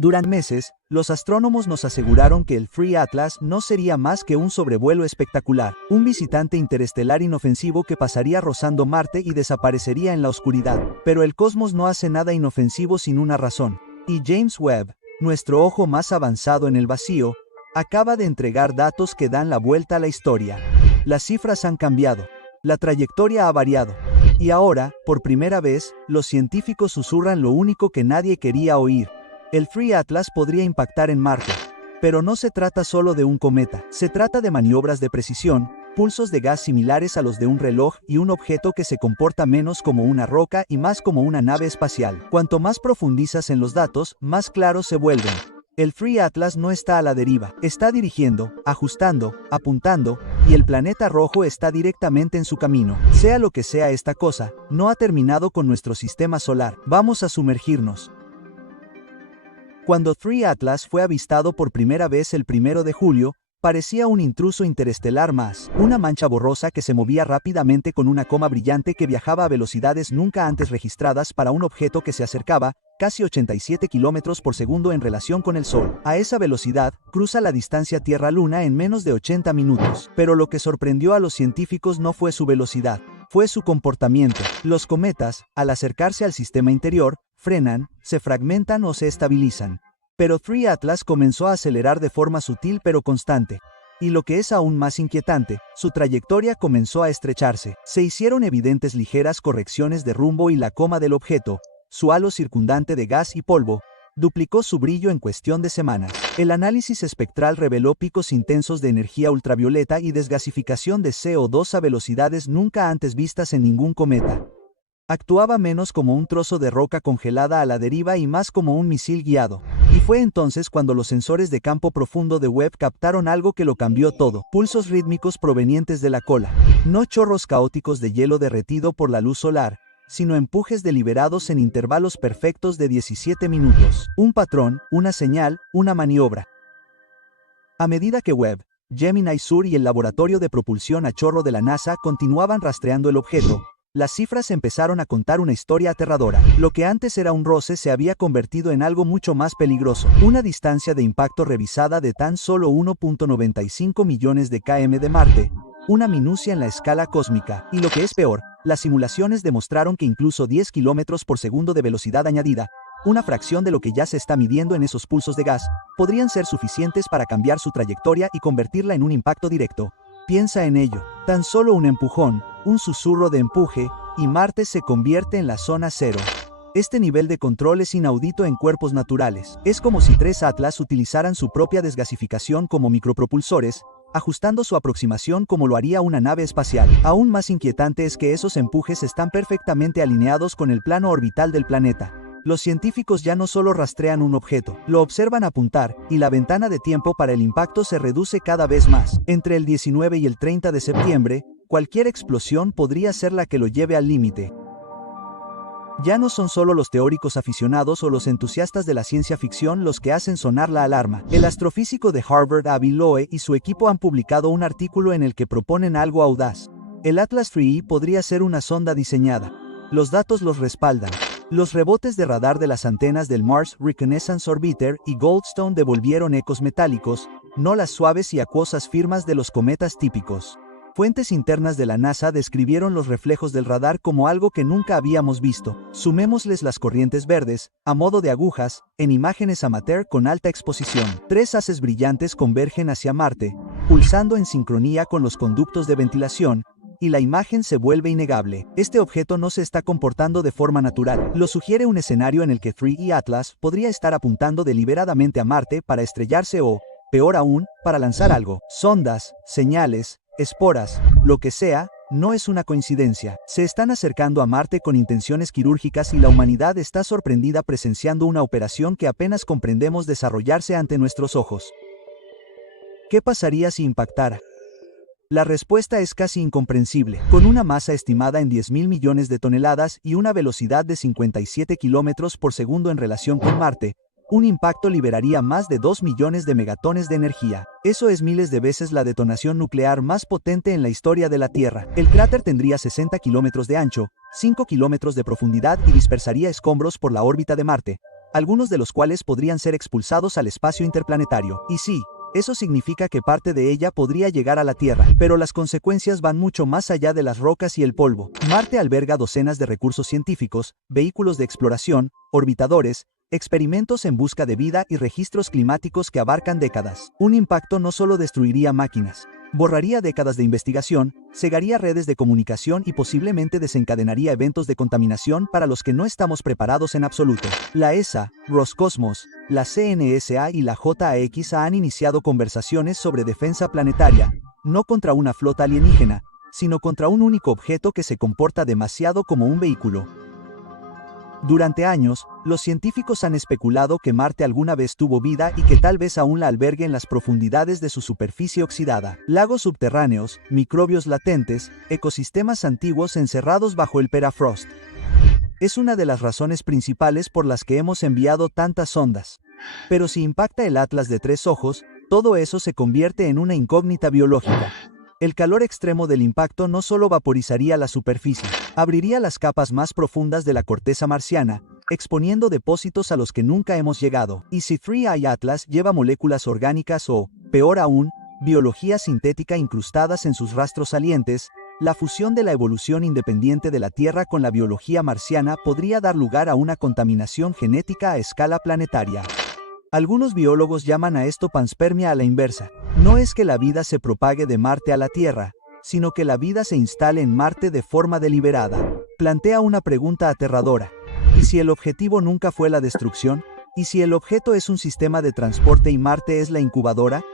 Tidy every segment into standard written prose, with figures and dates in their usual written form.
Durante meses, los astrónomos nos aseguraron que el Free Atlas no sería más que un sobrevuelo espectacular, un visitante interestelar inofensivo que pasaría rozando Marte y desaparecería en la oscuridad. Pero el cosmos no hace nada inofensivo sin una razón. Y James Webb, nuestro ojo más avanzado en el vacío, acaba de entregar datos que dan la vuelta a la historia. Las cifras han cambiado. La trayectoria ha variado. Y ahora, por primera vez, los científicos susurran lo único que nadie quería oír. El Free Atlas podría impactar en Marte. Pero no se trata solo de un cometa. Se trata de maniobras de precisión, pulsos de gas similares a los de un reloj y un objeto que se comporta menos como una roca y más como una nave espacial. Cuanto más profundizas en los datos, más claros se vuelven. El Free Atlas no está a la deriva, está dirigiendo, ajustando, apuntando, y el planeta rojo está directamente en su camino. Sea lo que sea esta cosa, no ha terminado con nuestro sistema solar. Vamos a sumergirnos. Cuando Free Atlas fue avistado por primera vez el 1 de julio, parecía un intruso interestelar más, una mancha borrosa que se movía rápidamente con una coma brillante que viajaba a velocidades nunca antes registradas para un objeto que se acercaba, casi 87 kilómetros por segundo en relación con el Sol. A esa velocidad, cruza la distancia Tierra-Luna en menos de 80 minutos. Pero lo que sorprendió a los científicos no fue su velocidad, fue su comportamiento. Los cometas, al acercarse al sistema interior, frenan, se fragmentan o se estabilizan. Pero Free Atlas comenzó a acelerar de forma sutil pero constante. Y lo que es aún más inquietante, su trayectoria comenzó a estrecharse. Se hicieron evidentes ligeras correcciones de rumbo y la coma del objeto, su halo circundante de gas y polvo, duplicó su brillo en cuestión de semanas. El análisis espectral reveló picos intensos de energía ultravioleta y desgasificación de CO2 a velocidades nunca antes vistas en ningún cometa. Actuaba menos como un trozo de roca congelada a la deriva y más como un misil guiado. Y fue entonces cuando los sensores de campo profundo de Webb captaron algo que lo cambió todo. Pulsos rítmicos provenientes de la cola. No chorros caóticos de hielo derretido por la luz solar, sino empujes deliberados en intervalos perfectos de 17 minutos. Un patrón, una señal, una maniobra. A medida que Webb, Gemini Sur y el laboratorio de propulsión a chorro de la NASA continuaban rastreando el objeto, las cifras empezaron a contar una historia aterradora. Lo que antes era un roce se había convertido en algo mucho más peligroso. Una distancia de impacto revisada de tan solo 1.95 millones de km de Marte, una minucia en la escala cósmica. Y lo que es peor, las simulaciones demostraron que incluso 10 km por segundo de velocidad añadida, una fracción de lo que ya se está midiendo en esos pulsos de gas, podrían ser suficientes para cambiar su trayectoria y convertirla en un impacto directo. Piensa en ello, tan solo un empujón, un susurro de empuje, y Marte se convierte en la zona cero. Este nivel de control es inaudito en cuerpos naturales. Es como si 3 Atlas utilizaran su propia desgasificación como micropropulsores, ajustando su aproximación como lo haría una nave espacial. Aún más inquietante es que esos empujes están perfectamente alineados con el plano orbital del planeta. Los científicos ya no solo rastrean un objeto, lo observan apuntar, y la ventana de tiempo para el impacto se reduce cada vez más. Entre el 19 y el 30 de septiembre, cualquier explosión podría ser la que lo lleve al límite. Ya no son solo los teóricos aficionados o los entusiastas de la ciencia ficción los que hacen sonar la alarma. El astrofísico de Harvard Avi Loeb y su equipo han publicado un artículo en el que proponen algo audaz. El Atlas III podría ser una sonda diseñada. Los datos los respaldan. Los rebotes de radar de las antenas del Mars Reconnaissance Orbiter y Goldstone devolvieron ecos metálicos, no las suaves y acuosas firmas de los cometas típicos. Fuentes internas de la NASA describieron los reflejos del radar como algo que nunca habíamos visto. Sumémosles las corrientes verdes, a modo de agujas, en imágenes amateur con alta exposición. 3 haces brillantes convergen hacia Marte, pulsando en sincronía con los conductos de ventilación, y la imagen se vuelve innegable. Este objeto no se está comportando de forma natural. Lo sugiere un escenario en el que 3 Atlas podría estar apuntando deliberadamente a Marte para estrellarse o, peor aún, para lanzar algo. Sondas, señales, esporas, lo que sea, no es una coincidencia. Se están acercando a Marte con intenciones quirúrgicas y la humanidad está sorprendida presenciando una operación que apenas comprendemos desarrollarse ante nuestros ojos. ¿Qué pasaría si impactara? La respuesta es casi incomprensible. Con una masa estimada en 10.000 millones de toneladas y una velocidad de 57 kilómetros por segundo en relación con Marte, un impacto liberaría más de 2 millones de megatones de energía. Eso es miles de veces la detonación nuclear más potente en la historia de la Tierra. El cráter tendría 60 kilómetros de ancho, 5 kilómetros de profundidad y dispersaría escombros por la órbita de Marte. algunos de los cuales podrían ser expulsados al espacio interplanetario. Y sí, eso significa que parte de ella podría llegar a la Tierra, pero las consecuencias van mucho más allá de las rocas y el polvo. Marte alberga docenas de recursos científicos, vehículos de exploración, orbitadores, experimentos en busca de vida y registros climáticos que abarcan décadas. Un impacto no solo destruiría máquinas, borraría décadas de investigación, cegaría redes de comunicación y posiblemente desencadenaría eventos de contaminación para los que no estamos preparados en absoluto. La ESA, Roscosmos, la CNSA y la JAXA han iniciado conversaciones sobre defensa planetaria, no contra una flota alienígena, sino contra un único objeto que se comporta demasiado como un vehículo. Durante años, los científicos han especulado que Marte alguna vez tuvo vida y que tal vez aún la albergue en las profundidades de su superficie oxidada. Lagos subterráneos, microbios latentes, ecosistemas antiguos encerrados bajo el permafrost. Es una de las razones principales por las que hemos enviado tantas sondas. Pero si impacta el Atlas de 3 ojos, todo eso se convierte en una incógnita biológica. El calor extremo del impacto no solo vaporizaría la superficie, abriría las capas más profundas de la corteza marciana, exponiendo depósitos a los que nunca hemos llegado. Y si 3I Atlas lleva moléculas orgánicas o, peor aún, biología sintética incrustadas en sus rastros salientes, la fusión de la evolución independiente de la Tierra con la biología marciana podría dar lugar a una contaminación genética a escala planetaria. Algunos biólogos llaman a esto panspermia a la inversa. No es que la vida se propague de Marte a la Tierra, sino que la vida se instale en Marte de forma deliberada. Plantea una pregunta aterradora. ¿Y si el objetivo nunca fue la destrucción? ¿Y si el objeto es un sistema de transporte y Marte es la incubadora?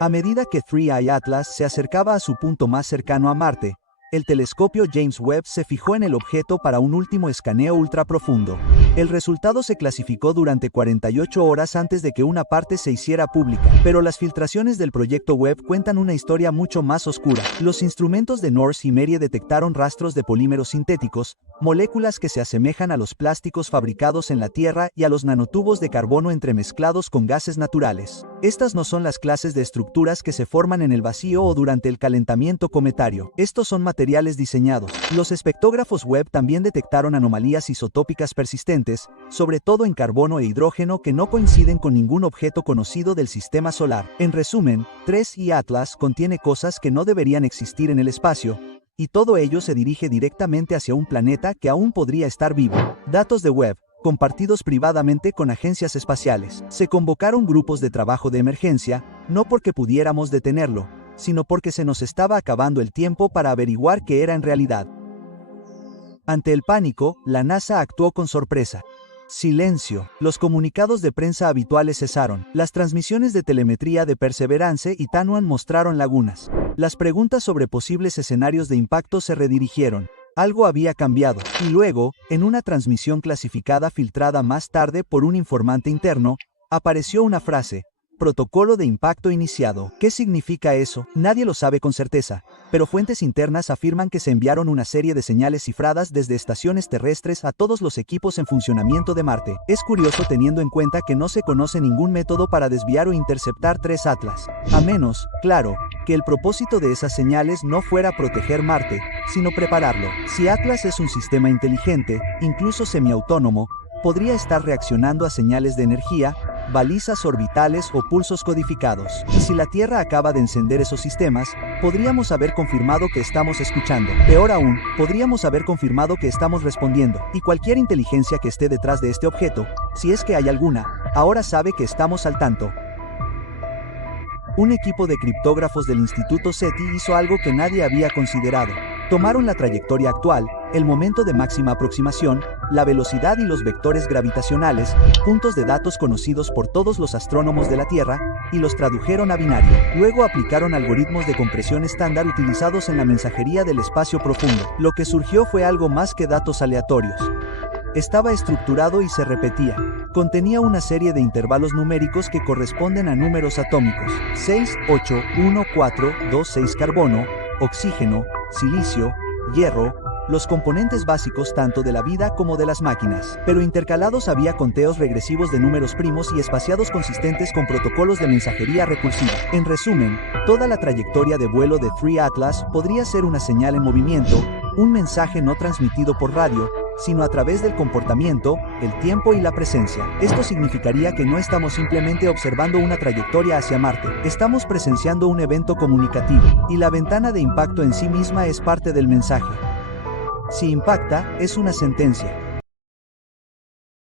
A medida que 3I Atlas se acercaba a su punto más cercano a Marte, el telescopio James Webb se fijó en el objeto para un último escaneo ultraprofundo. El resultado se clasificó durante 48 horas antes de que una parte se hiciera pública, pero las filtraciones del proyecto Webb cuentan una historia mucho más oscura. Los instrumentos de Norse y Merie detectaron rastros de polímeros sintéticos, moléculas que se asemejan a los plásticos fabricados en la Tierra y a los nanotubos de carbono entremezclados con gases naturales. Estas no son las clases de estructuras que se forman en el vacío o durante el calentamiento cometario. Estos son materiales diseñados. Los espectrógrafos Webb también detectaron anomalías isotópicas persistentes, sobre todo en carbono e hidrógeno que no coinciden con ningún objeto conocido del sistema solar. En resumen, 3I Atlas contiene cosas que no deberían existir en el espacio, y todo ello se dirige directamente hacia un planeta que aún podría estar vivo. Datos de Webb, compartidos privadamente con agencias espaciales. Se convocaron grupos de trabajo de emergencia, no porque pudiéramos detenerlo, sino porque se nos estaba acabando el tiempo para averiguar qué era en realidad. Ante el pánico, la NASA actuó con sorpresa. Silencio. Los comunicados de prensa habituales cesaron. Las transmisiones de telemetría de Perseverance y Tanuan mostraron lagunas. Las preguntas sobre posibles escenarios de impacto se redirigieron. Algo había cambiado, y luego, en una transmisión clasificada filtrada más tarde por un informante interno, apareció una frase: protocolo de impacto iniciado. ¿Qué significa eso? Nadie lo sabe con certeza, pero fuentes internas afirman que se enviaron una serie de señales cifradas desde estaciones terrestres a todos los equipos en funcionamiento de Marte. Es curioso teniendo en cuenta que no se conoce ningún método para desviar o interceptar 3 Atlas, a menos, claro, que el propósito de esas señales no fuera proteger Marte, sino prepararlo. Si Atlas es un sistema inteligente, incluso semiautónomo, podría estar reaccionando a señales de energía, balizas orbitales o pulsos codificados. Y si la Tierra acaba de encender esos sistemas, podríamos haber confirmado que estamos escuchando. Peor aún, podríamos haber confirmado que estamos respondiendo. Y cualquier inteligencia que esté detrás de este objeto, si es que hay alguna, ahora sabe que estamos al tanto. Un equipo de criptógrafos del Instituto SETI hizo algo que nadie había considerado. Tomaron la trayectoria actual, el momento de máxima aproximación, la velocidad y los vectores gravitacionales, puntos de datos conocidos por todos los astrónomos de la Tierra, y los tradujeron a binario. Luego aplicaron algoritmos de compresión estándar utilizados en la mensajería del espacio profundo. Lo que surgió fue algo más que datos aleatorios. Estaba estructurado y se repetía. Contenía una serie de intervalos numéricos que corresponden a números atómicos: 6, 8, 1, 4, 2, 6 carbono, oxígeno, silicio, hierro, los componentes básicos tanto de la vida como de las máquinas. Pero intercalados había conteos regresivos de números primos y espaciados consistentes con protocolos de mensajería recursiva. En resumen, toda la trayectoria de vuelo de 3 Atlas podría ser una señal en movimiento, un mensaje no transmitido por radio, sino a través del comportamiento, el tiempo y la presencia. Esto significaría que no estamos simplemente observando una trayectoria hacia Marte, estamos presenciando un evento comunicativo, y la ventana de impacto en sí misma es parte del mensaje. Si impacta, es una sentencia.